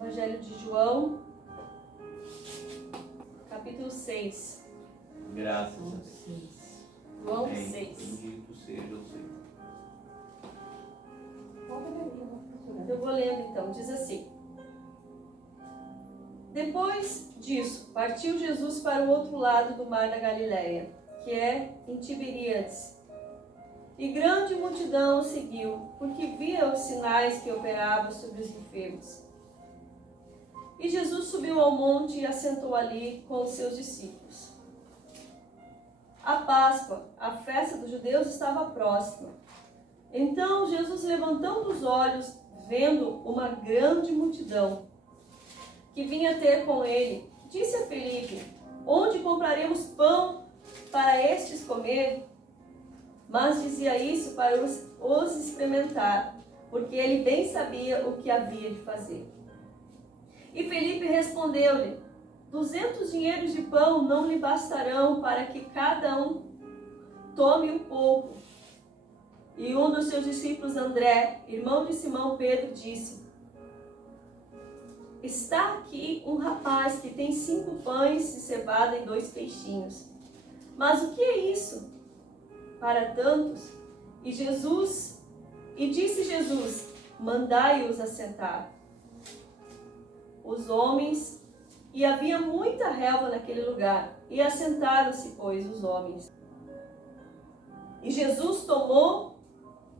Evangelho de João, capítulo 6. Graças a Deus. João Amém. 6. Bendito seja o Senhor. Eu vou lendo então, diz assim: Depois disso, partiu Jesus para o outro lado do mar da Galileia, que é em Tiberíades. E grande multidão o seguiu, porque via os sinais que operava sobre os enfermos. E Jesus subiu ao monte e assentou ali com os seus discípulos. A Páscoa, a festa dos judeus, estava próxima. Então Jesus, levantando os olhos, vendo uma grande multidão que vinha ter com ele, disse a Felipe: Onde compraremos pão para estes comer? Mas dizia isso para os experimentar, porque ele bem sabia o que havia de fazer. E Felipe respondeu-lhe: 200 dinheiros de pão não lhe bastarão para que cada um tome um pouco. E um dos seus discípulos, André, irmão de Simão Pedro, disse: Está aqui um rapaz que tem 5 pães de cevada e 2 peixinhos. Mas o que é isso para tantos? E disse Jesus: Mandai-os assentar. Os homens, e havia muita relva naquele lugar, e assentaram-se, pois, os homens. E Jesus tomou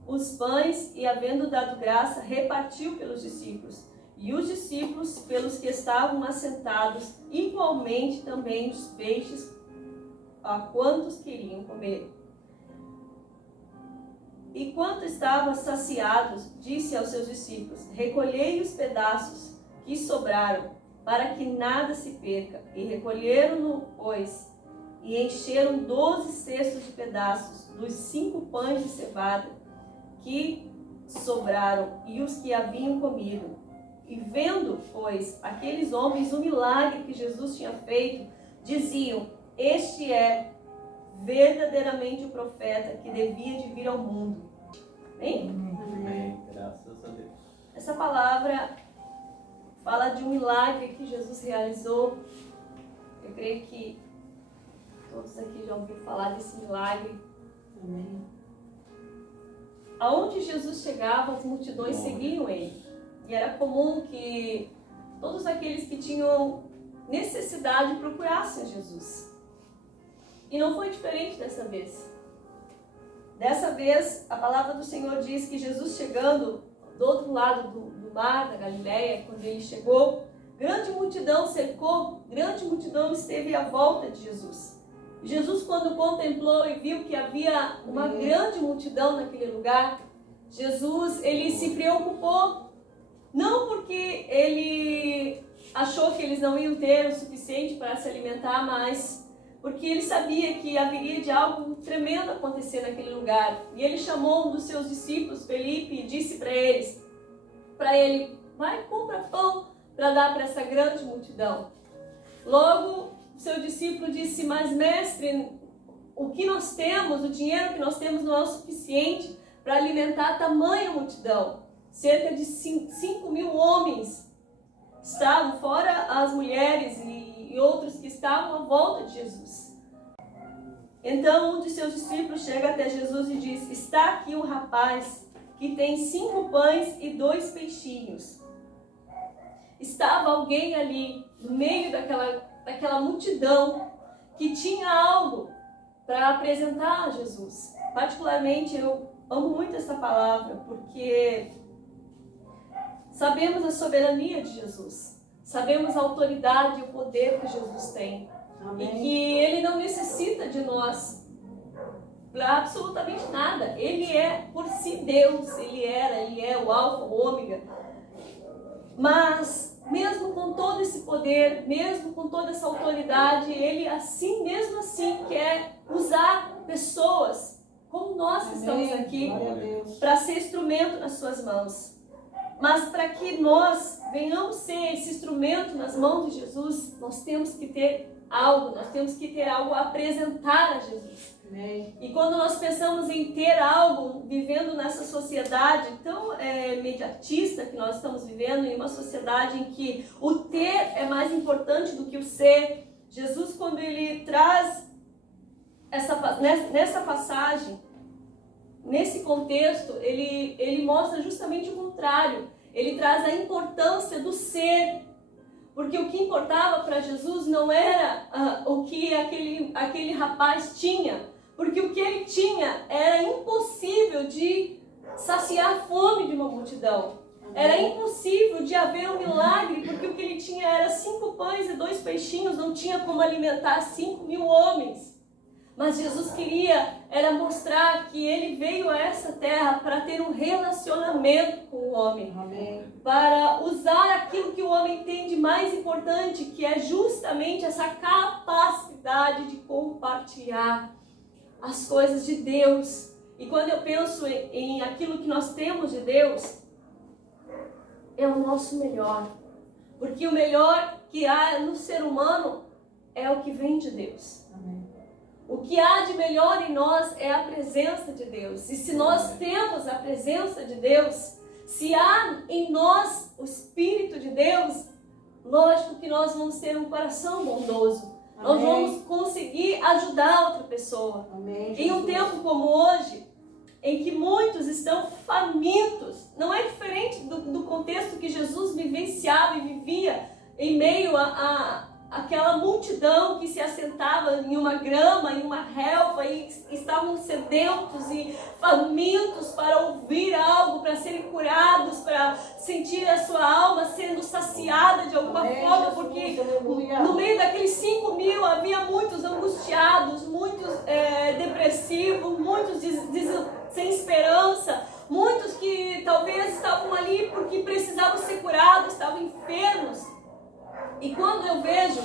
os pães e, havendo dado graça, repartiu pelos discípulos. E os discípulos, pelos que estavam assentados, igualmente também os peixes, a quantos queriam comer. E quando estavam saciados, disse aos seus discípulos: Recolhei os pedaços que sobraram, para que nada se perca. E recolheram-no, pois, e encheram 12 cestos de pedaços dos 5 pães de cevada que sobraram e os que haviam comido. E vendo, pois, aqueles homens o milagre que Jesus tinha feito, diziam: Este é verdadeiramente o profeta que devia de vir ao mundo. Amém? Amém. Graças a Deus. Essa palavra fala de um milagre que Jesus realizou. Eu creio que todos aqui já ouviram falar desse milagre. Amém. Aonde Jesus chegava, as multidões seguiam ele. E era comum que todos aqueles que tinham necessidade procurassem Jesus. E não foi diferente dessa vez. Dessa vez, a palavra do Senhor diz que Jesus, chegando do outro lado do mar da Galileia, quando ele chegou, grande multidão cercou, grande multidão esteve à volta de Jesus. Jesus, quando contemplou e viu que havia uma grande multidão naquele lugar, Jesus, ele se preocupou, não porque ele achou que eles não iam ter o suficiente para se alimentar, mas porque ele sabia que haveria de algo tremendo acontecer naquele lugar. E ele chamou um dos seus discípulos, Felipe, e disse para ele, vai, compra pão para dar para essa grande multidão. Logo, o seu discípulo disse: mas mestre, o que nós temos, o dinheiro que nós temos não é o suficiente para alimentar tamanha multidão. Cerca de 5.000 homens estavam, fora as mulheres e outros que estavam à volta de Jesus. Então um de seus discípulos chega até Jesus e diz: está aqui um rapaz que tem 5 pães e 2 peixinhos. Estava alguém ali, no meio daquela multidão, que tinha algo para apresentar a Jesus. Particularmente, eu amo muito essa palavra, porque sabemos a soberania de Jesus. Sabemos a autoridade e o poder que Jesus tem. Amém. E que Ele não necessita de nós para absolutamente nada. Ele é por si Deus. Ele é o Alfa, o Ômega. Mas, mesmo com todo esse poder, mesmo com toda essa autoridade, Ele mesmo assim quer usar pessoas como nós que estamos aqui para ser instrumento nas suas mãos. Mas para que nós venhamos ser esse instrumento nas mãos de Jesus, nós temos que ter algo, nós temos que ter algo a apresentar a Jesus. Amém. E quando nós pensamos em ter algo, vivendo nessa sociedade tão mediatista que nós estamos vivendo, em uma sociedade em que o ter é mais importante do que o ser, Jesus, quando ele traz nessa passagem, nesse contexto, ele mostra justamente o contrário. Ele traz a importância do ser. Porque o que importava para Jesus não era o que aquele rapaz tinha. Porque o que ele tinha era impossível de saciar a fome de uma multidão. Era impossível de haver um milagre, porque o que ele tinha era 5 pães e 2 peixinhos, não tinha como alimentar 5.000 homens. Mas Jesus era mostrar que ele veio a essa terra para ter um relacionamento com o homem. Amém. Para usar aquilo que o homem tem de mais importante, que é justamente essa capacidade de compartilhar as coisas de Deus. E quando eu penso em aquilo que nós temos de Deus, é o nosso melhor. Porque o melhor que há no ser humano é o que vem de Deus. Amém. O que há de melhor em nós é a presença de Deus. E se nós temos a presença de Deus, se há em nós o Espírito de Deus, lógico que nós vamos ter um coração bondoso. Amém. Nós vamos conseguir ajudar outra pessoa. Amém, em um tempo como hoje, em que muitos estão famintos, não é diferente do contexto que Jesus vivenciava e vivia em meio àquela multidão que se assentava em uma grama, em uma relva, e estavam sedentos e famintos para ouvir algo, para serem curados, para sentir a sua alma sendo saciada de alguma forma, porque no meio daqueles 5.000 havia muitos angustiados, muitos depressivos, muitos sem esperança, muitos que talvez estavam ali porque precisavam ser curados, estavam enfermos. E quando eu vejo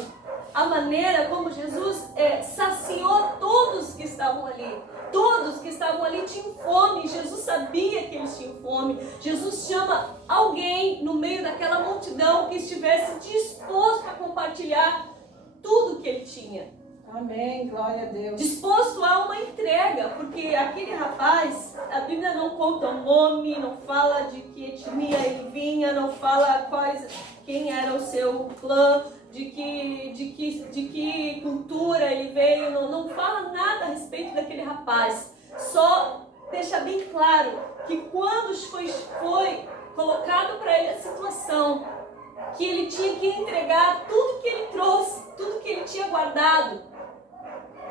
a maneira como Jesus saciou todos que estavam ali tinham fome. Jesus sabia que eles tinham fome. Jesus chama alguém no meio daquela multidão que estivesse disposto a compartilhar tudo que ele tinha. Amém, glória a Deus. Disposto a uma entrega, porque aquele rapaz, a Bíblia não conta o nome, não fala de que etnia ele vinha, não fala quem era o seu clã, de que cultura ele veio, não fala nada a respeito daquele rapaz. Só deixa bem claro que quando foi colocado para ele a situação, que ele tinha que entregar tudo que ele trouxe, tudo que ele tinha guardado,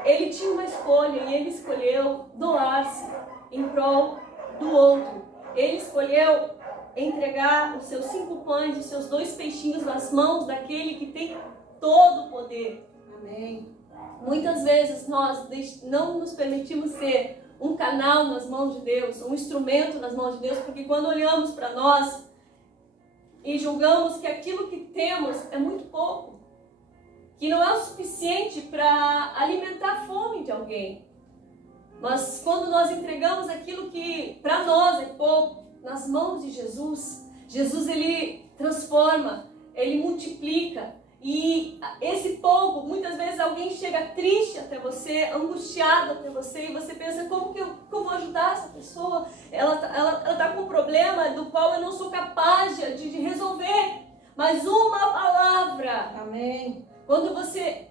ele tinha uma escolha e ele escolheu doar-se em prol do outro. Ele escolheu entregar os seus 5 pães, os seus 2 peixinhos nas mãos daquele que tem todo o poder. Amém. Muitas vezes nós não nos permitimos ser um canal nas mãos de Deus, um instrumento nas mãos de Deus, porque quando olhamos para nós e julgamos que aquilo que temos é muito pouco, que não é o suficiente para alimentar a fome de alguém. Mas quando nós entregamos aquilo que para nós é pouco nas mãos de Jesus, Jesus ele transforma, ele multiplica. E esse pouco, muitas vezes alguém chega triste até você, angustiado até você, e você pensa, como que eu vou ajudar essa pessoa? Ela tá com um problema do qual eu não sou capaz de resolver. Mas uma palavra. Amém. Quando você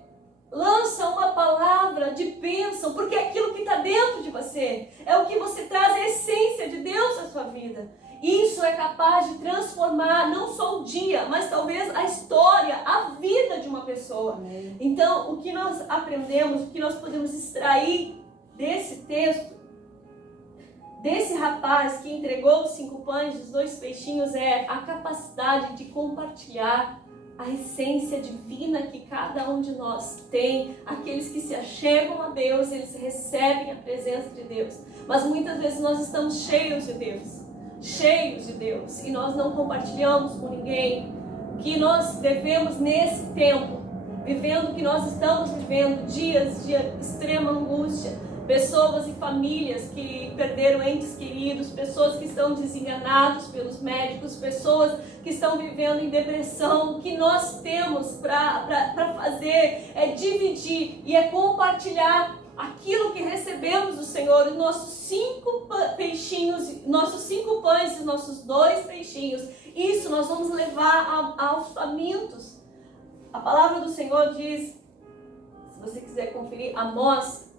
lança uma palavra de bênção, porque é aquilo que está dentro de você, é o que você traz, a essência de Deus na sua vida. Isso é capaz de transformar não só o dia, mas talvez a história, a vida de uma pessoa. Amém. Então, o que nós aprendemos, o que nós podemos extrair desse texto, desse rapaz que entregou os 5 pães e os 2 peixinhos, é a capacidade de compartilhar a essência divina que cada um de nós tem. Aqueles que se achegam a Deus, eles recebem a presença de Deus. Mas muitas vezes nós estamos cheios de Deus, e nós não compartilhamos com ninguém. Que nós devemos nesse tempo, vivendo o que nós estamos vivendo, dias de extrema angústia, pessoas e famílias que perderam entes queridos, pessoas que estão desenganados pelos médicos, pessoas que estão vivendo em depressão. O que nós temos para fazer é dividir e é compartilhar aquilo que recebemos do Senhor, os nossos 5 peixinhos, nossos 5 pães e nossos 2 peixinhos. Isso nós vamos levar aos famintos. A palavra do Senhor diz, se você quiser conferir, Amós,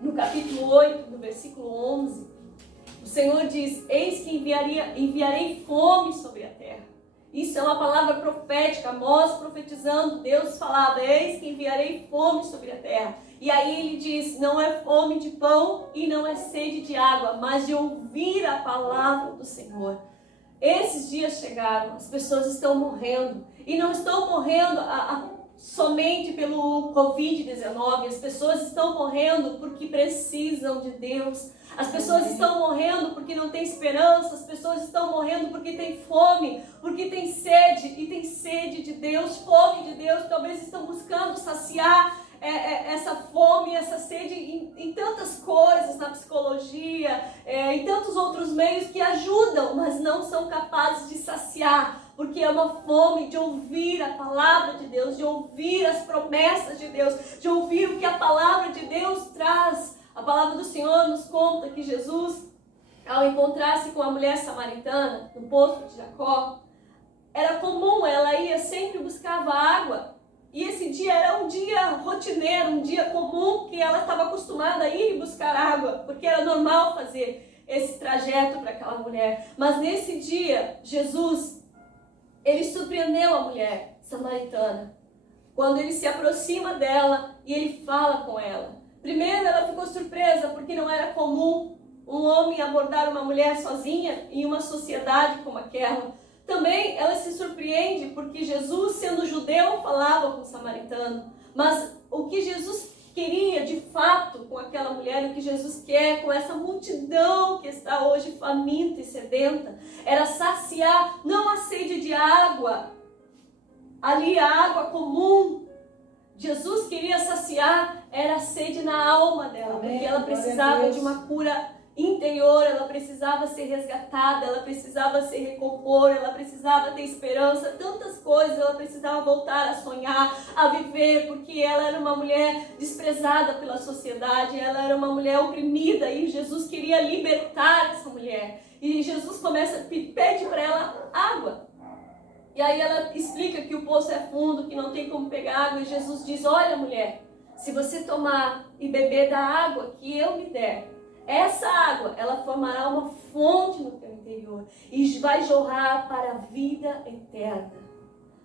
no capítulo 8, no versículo 11, o Senhor diz: eis que enviarei fome sobre a terra. Isso é uma palavra profética. Amós profetizando, Deus falava: eis que enviarei fome sobre a terra. E aí ele diz: não é fome de pão e não é sede de água, mas de ouvir a palavra do Senhor. Esses dias chegaram, as pessoas estão morrendo, e não estão morrendo somente pelo Covid-19, as pessoas estão morrendo porque precisam de Deus, as pessoas estão morrendo porque não tem esperança, as pessoas estão morrendo porque tem fome, porque tem sede, e tem sede de Deus, fome de Deus. Talvez estão buscando saciar essa fome, essa sede em tantas coisas, na psicologia, em tantos outros meios que ajudam, mas não são capazes de saciar, porque é uma fome de ouvir a palavra de Deus, de ouvir as promessas de Deus, de ouvir o que a palavra de Deus traz. A palavra do Senhor nos conta que Jesus, ao encontrar-se com a mulher samaritana no poço de Jacó, era comum, ela ia sempre buscava água. E esse dia era um dia rotineiro, um dia comum, que ela estava acostumada a ir buscar água, porque era normal fazer esse trajeto para aquela mulher. Mas nesse dia, Jesus, ele surpreendeu a mulher samaritana, quando ele se aproxima dela e ele fala com ela. Primeiro ela ficou surpresa, porque não era comum um homem abordar uma mulher sozinha em uma sociedade como aquela. Também ela se surpreende porque Jesus, sendo judeu, falava com o samaritano. Mas o que Jesus queria de fato com aquela mulher, o que Jesus quer com essa multidão que está hoje faminta e sedenta, era saciar não a sede de água, ali a água comum. Jesus queria saciar era a sede na alma dela, porque ela precisava de uma cura interior, ela precisava ser resgatada, ela precisava se recompor, ela precisava ter esperança, tantas coisas, ela precisava voltar a sonhar, a viver, porque ela era uma mulher desprezada pela sociedade, ela era uma mulher oprimida, e Jesus queria libertar essa mulher. E Jesus pede para ela água. E aí ela explica que o poço é fundo, que não tem como pegar água, e Jesus diz: olha, mulher, se você tomar e beber da água que eu me der, essa água, ela formará uma fonte no teu interior e vai jorrar para a vida eterna.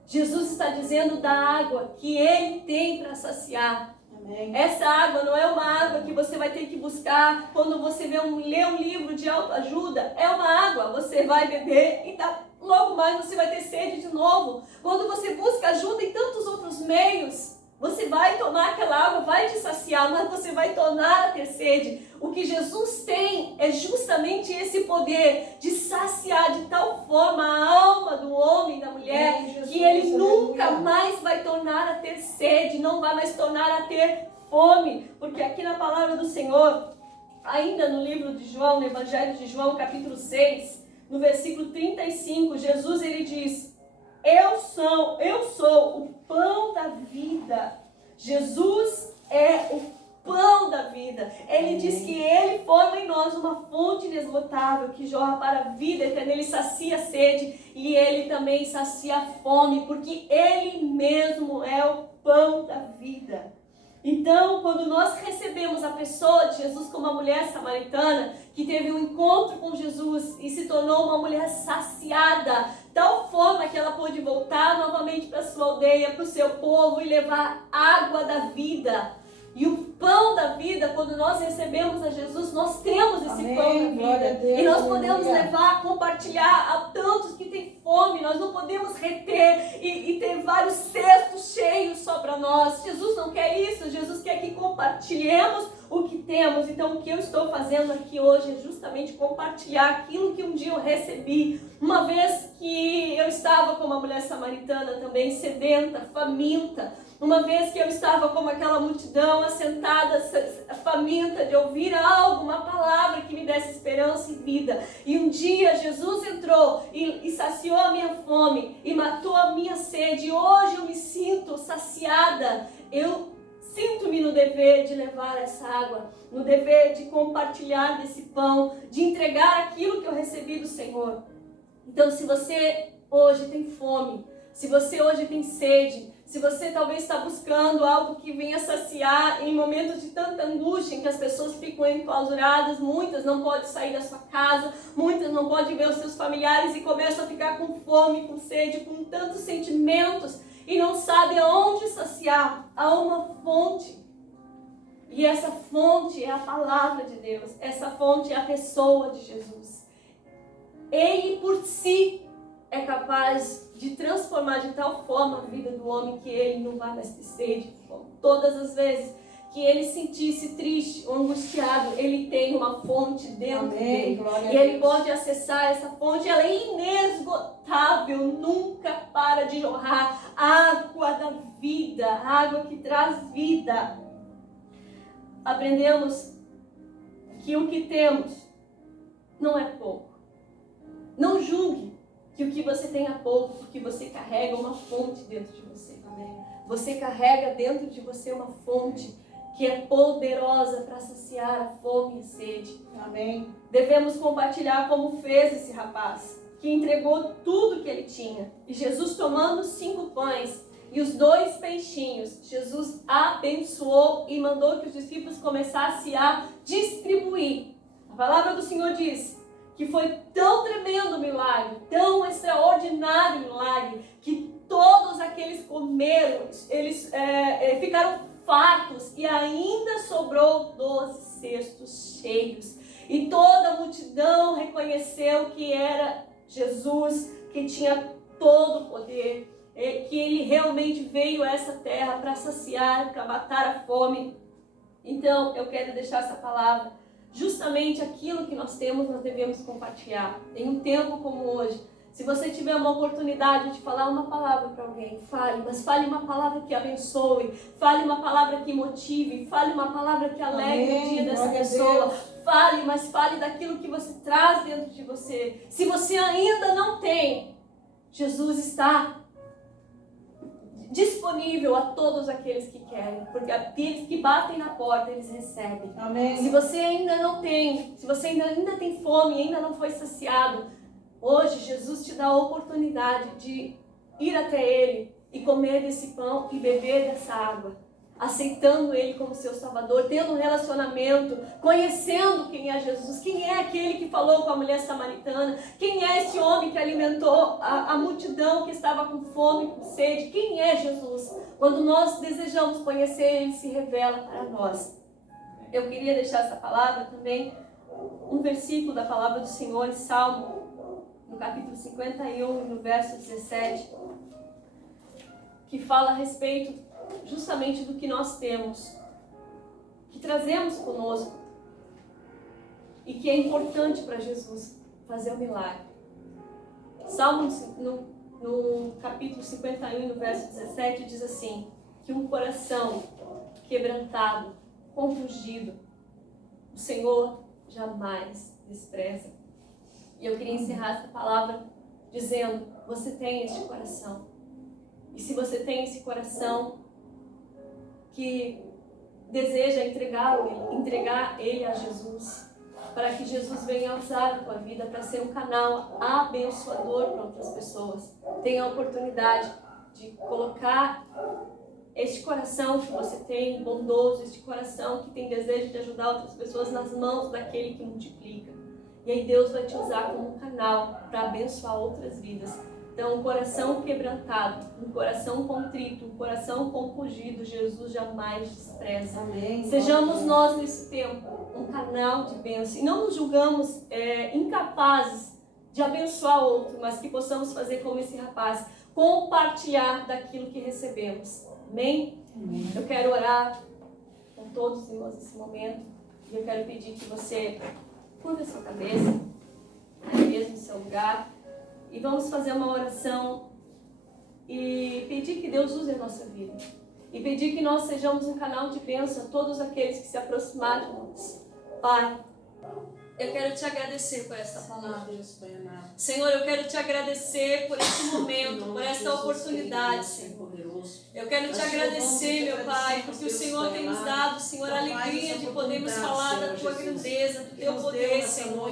Jesus está dizendo da água que Ele tem para saciar. Amém. Essa água não é uma água que você vai ter que buscar quando você lê um livro de autoajuda. É uma água, você vai beber e logo mais você vai ter sede de novo. Quando você busca ajuda em tantos outros meios, você vai tomar aquela água, vai te saciar, mas você vai tornar a ter sede. O que Jesus tem é justamente esse poder de saciar de tal forma a alma do homem e da mulher, que ele nunca mais vai tornar a ter sede, não vai mais tornar a ter fome. Porque aqui na palavra do Senhor, ainda no livro de João, no Evangelho de João, capítulo 6, no versículo 35, Jesus ele diz: Eu sou o pão da vida. Jesus é o pão da vida. Ele diz que Ele forma em nós uma fonte inesgotável que jorra para a vida eterna. Ele sacia a sede e Ele também sacia a fome, porque Ele mesmo é o pão da vida. Então, quando nós recebemos a pessoa de Jesus como a mulher samaritana, que teve um encontro com Jesus e se tornou uma mulher saciada, tal forma que ela pôde voltar novamente para sua aldeia, para o seu povo e levar água da vida. E o pão da vida, quando nós recebemos a Jesus, nós temos esse pão da vida. Deus, e nós podemos levar, compartilhar a tantos que têm fome. Nós não podemos reter e ter vários cestos cheios só para nós. Jesus não quer isso. Jesus quer que compartilhemos o que temos. Então o que eu estou fazendo aqui hoje é justamente compartilhar aquilo que um dia eu recebi. Uma vez que eu estava como a mulher samaritana também, sedenta, faminta. Uma vez que eu estava como aquela multidão, assentada necessitada, faminta de ouvir algo, uma palavra que me desse esperança e vida. E um dia Jesus entrou e saciou a minha fome e matou a minha sede. E hoje eu me sinto saciada. Eu sinto-me no dever de levar essa água, no dever de compartilhar desse pão, de entregar aquilo que eu recebi do Senhor. Então, se você hoje tem fome, se você hoje tem sede, se você talvez está buscando algo que venha saciar em momentos de tanta angústia, em que as pessoas ficam enclausuradas, muitas não podem sair da sua casa, muitas não podem ver os seus familiares e começam a ficar com fome, com sede, com tantos sentimentos e não sabem aonde saciar. Há uma fonte. E essa fonte é a palavra de Deus. Essa fonte é a pessoa de Jesus. Ele por si é capaz de transformar de tal forma a vida do homem que ele não vai mais ter sede. Todas as vezes que ele sentisse triste ou angustiado, ele tem uma fonte dentro dele. E ele pode acessar essa fonte, ela é inesgotável, nunca para de jorrar. Água da vida, água que traz vida. Aprendemos que o que temos não é pouco. Não julgue que o que você tem é pouco, porque você carrega uma fonte dentro de você. Amém? Você carrega dentro de você uma fonte que é poderosa para saciar a fome e a sede. Amém? Devemos compartilhar como fez esse rapaz, que entregou tudo que ele tinha. E Jesus, tomando 5 pães e os 2 peixinhos, Jesus abençoou e mandou que os discípulos começassem a distribuir. A palavra do Senhor diz que foi tão tremendo o milagre, tão extraordinário o milagre, que todos aqueles comeram, eles ficaram fartos e ainda sobrou 12 cestos cheios. E toda a multidão reconheceu que era Jesus, que tinha todo o poder, que ele realmente veio a essa terra para saciar, para matar a fome. Então, eu quero deixar essa palavra. Justamente aquilo que nós temos, nós devemos compartilhar. Em um tempo como hoje, se você tiver uma oportunidade de falar uma palavra para alguém, fale, mas fale uma palavra que abençoe, fale uma palavra que motive, fale uma palavra que alegre o dia dessa pessoa. Fale, mas fale daquilo que você traz dentro de você. Se você ainda não tem, Jesus está disponível a todos aqueles que querem, porque aqueles que batem na porta, eles recebem. Amém. Se você ainda não tem, se você ainda tem fome e ainda não foi saciado, hoje Jesus te dá a oportunidade de ir até Ele e comer desse pão e beber dessa água, aceitando Ele como seu Salvador, tendo um relacionamento, conhecendo quem é Jesus, quem é aquele que falou com a mulher samaritana, quem é esse homem que alimentou a multidão que estava com fome, com sede, quem é Jesus? Quando nós desejamos conhecer, Ele se revela para nós. Eu queria deixar essa palavra também, um versículo da palavra do Senhor, em Salmo, no capítulo 51, no verso 17, que fala a respeito justamente do que nós temos, que trazemos conosco e que é importante para Jesus fazer o milagre. Salmo no capítulo 51, no verso 17, diz assim, que um coração quebrantado, compungido, o Senhor jamais despreza. E eu queria encerrar essa palavra dizendo, você tem este coração. E se você tem esse coração que deseja entregar ele a Jesus, para que Jesus venha usar a tua vida para ser um canal abençoador para outras pessoas. Tenha a oportunidade de colocar este coração que você tem, bondoso, este coração que tem desejo de ajudar outras pessoas nas mãos daquele que multiplica. E aí Deus vai te usar como um canal para abençoar outras vidas. Então, um coração quebrantado, um coração contrito, um coração compungido, Jesus jamais despreza. Amém. Sejamos nós nesse tempo um canal de bênção. E não nos julgamos incapazes de abençoar outro, mas que possamos fazer como esse rapaz, compartilhar daquilo que recebemos. Amém? Amém. Eu quero orar com todos os irmãos nesse momento. E eu quero pedir que você curva a sua cabeça, mesmo no seu lugar. E vamos fazer uma oração e pedir que Deus use a nossa vida. e pedir que nós sejamos um canal de bênção a todos aqueles que se aproximarem de nós. Pai, eu quero te agradecer por esta palavra. Senhor, eu quero te agradecer por esse momento, por esta oportunidade, Senhor. Eu quero te agradecer, meu Pai, porque o Senhor tem nos dado, Senhor, a alegria de podermos falar da tua grandeza, do teu poder, Senhor.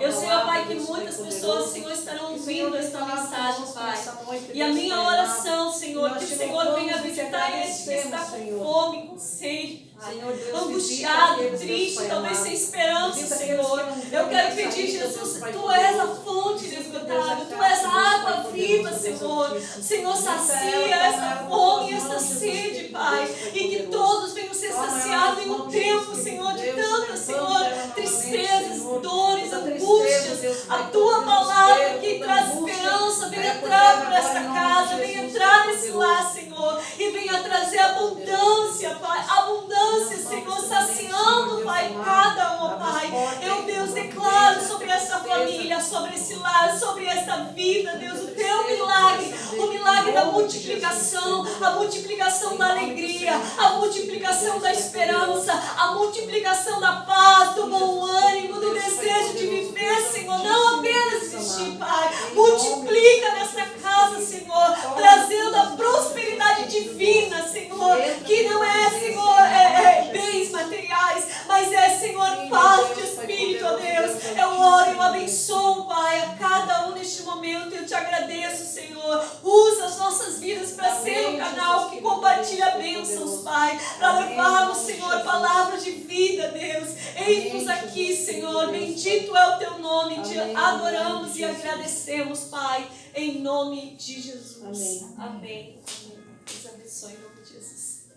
Eu sei, ó Pai, que muitas pessoas, Senhor, estarão ouvindo esta mensagem, Pai. E a minha oração, Senhor, que o Senhor venha visitar este que está com fome, com sede, angustiado, triste, talvez sem esperança, Senhor. Eu quero pedir, Jesus, Tu és a fonte inesgotável, Tu és a água viva, Senhor. Senhor, sacia essa fome e essa sede, Pai, e que todos venham ser saciados em um tempo, Senhor, de tantas, Senhor, tristezas, dores, angústias. A Tua palavra que traz esperança, venha entrar por esta casa, venha entrar nesse lar, Senhor, e venha trazer abundância, Pai, abundância, Senhor, saciando, Pai, cada um, Pai. Eu, Deus, declaro sobre essa família, sobre esse lar, sobre esta vida, Deus, o Teu milagre, o milagre da multiplicação, a multiplicação da alegria, a multiplicação da esperança, a multiplicação da paz, do bom ânimo, do desejo de viver, Senhor, não apenas existir, Pai. Multiplica nesta casa, Senhor, trazendo a prosperidade divina, Senhor, que não é, Senhor, bens materiais, mas é, Senhor, paz de espírito, ó Deus. Eu oro e eu abençoo, Pai, a cada um neste momento. Eu te agradeço, Senhor. Usa as nossas vidas para ser um canal que compartilha bênçãos, Pai, para levarmos, Senhor, palavras de vida, Deus. Eis-nos aqui, Senhor. Bendito é o Teu nome. Te adoramos e agradecemos, Pai, em nome de Jesus. Amém. Amém. Deus abençoe em nome de Jesus.